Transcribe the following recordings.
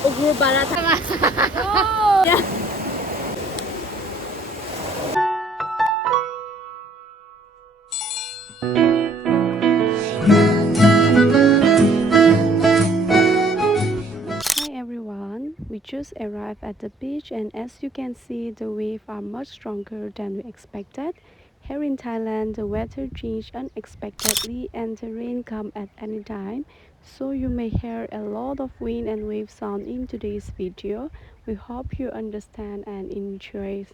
PARATHA. Yeah. Hi everyone, we just arrived at the beach and as you can see the waves are much stronger than we expected. Here in Thailand the weather changed unexpectedly and the rain come at any time. So you may hear a lot of wind and wave sound in today's video. We hope you understand and enjoy.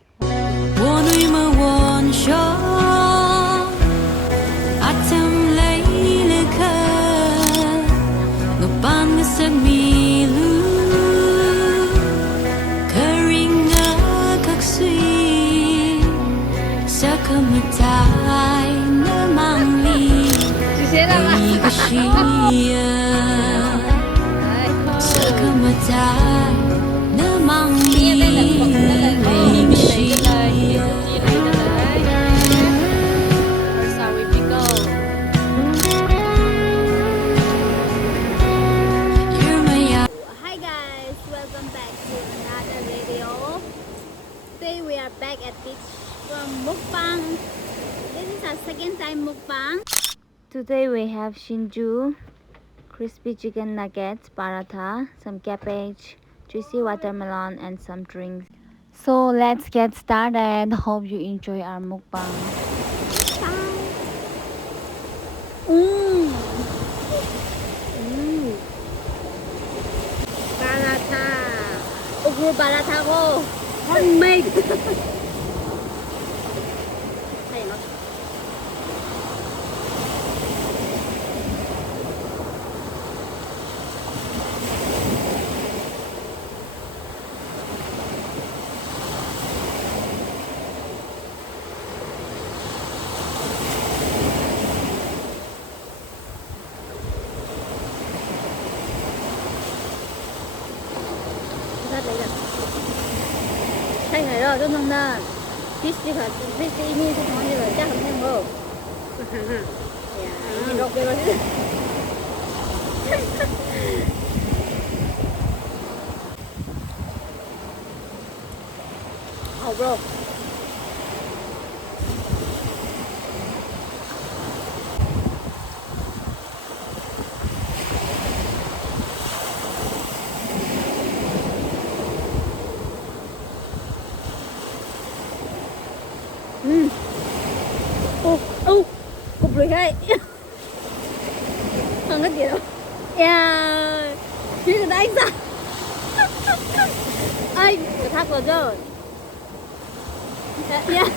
Hi guys, welcome back to another video. Today we are back at beach from MUkBANG. This is our second time MUkBANG. Today we have SINGJU, crispy chicken nuggets, paratha, some cabbage, juicy watermelon and some drinks. So let's get started. Hope you enjoy our mukbang. PARATHA. PARATHA고 homemade. thay ngày rồi cho nông nè fish phải fish ini thì nó như là chắc không thêm không ya ini oke rồi oh bro cục lưỡi gai không có gì đâu yeah chỉ là đánh sao anh có thắc rồi chứ yeah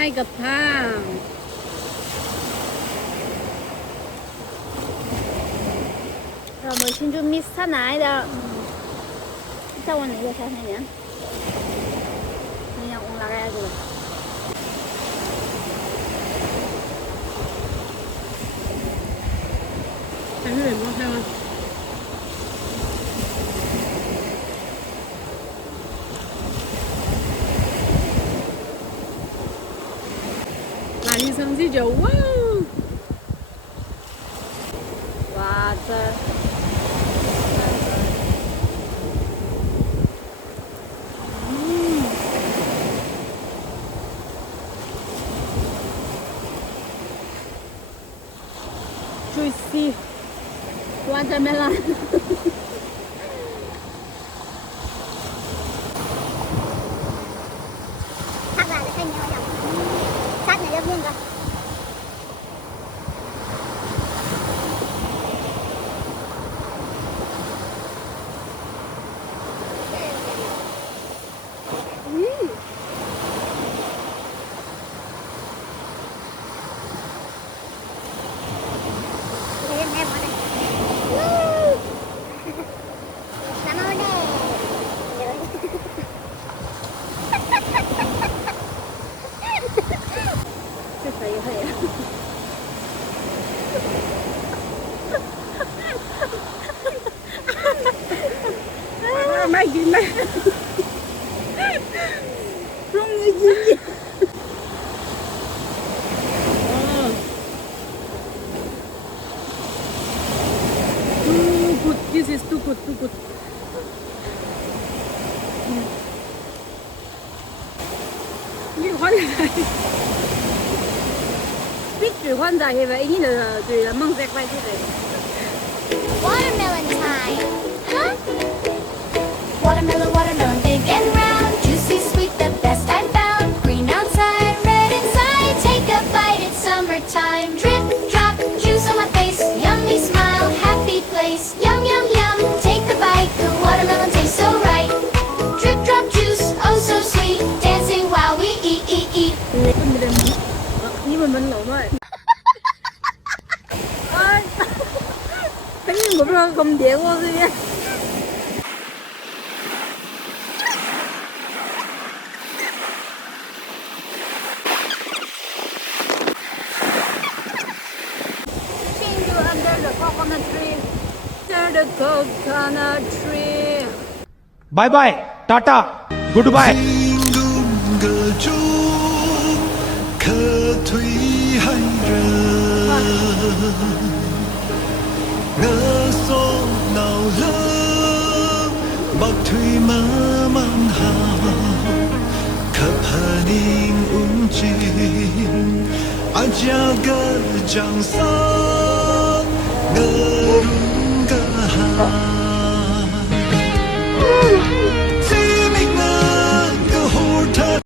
ใช่กับข้าวเรา们新竹 miss 他哪来的再往哪个下面点你要往哪个来着还是什么看吗上去就哇哇这juicy watermelon sát lại cái nhau dòng sát này giống như cơ ไม่กินไหมพรุ่งนี้กินgood this is too good 이거 환자해 삐줄 환자해 왜 이는对梦在快去的 Watermelon time. Huh? Watermelon, watermelon, big and round. Juicy, sweet, the best I've found. Green outside, red inside. Take a bite, it's summertime. Drip, drop, juice on my face. Yummy smile, happy place. Yum, yum, yum, take a bite. The watermelon tastes so right. Drip, drop, juice, oh so sweet. Dancing while we eat, eat, eat. 입은 맨날 너무해 형님 뭐라고 그럼 내고서야 SINGJU under the coconut tree under the coconut tree Bye bye, Tata, goodbye. ngỡ số nào lớn bạc thủy mơ mang hào khắp hà ninh chim aja gơ chẳng sao ngỡ rung gơ hà